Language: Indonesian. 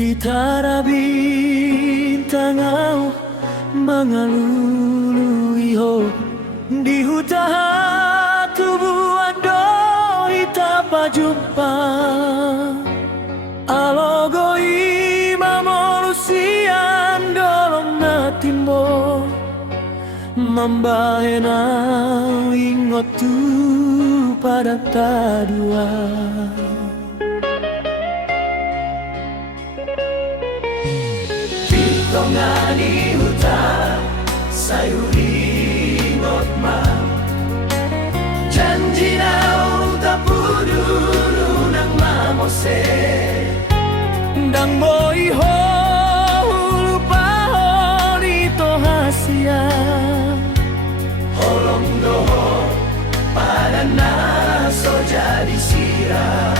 Di tara bintang au mangalului ho di huta tubuhan doi tapa jumpa alogo ima molusian dolong na timbo mambahenau ingot tu pada tadua. Tongani hutan sayuri ngotma janji nau tapuduru nang mamose ndang moi ho lupa holi to hasia holong doho pada naso jadi sirah.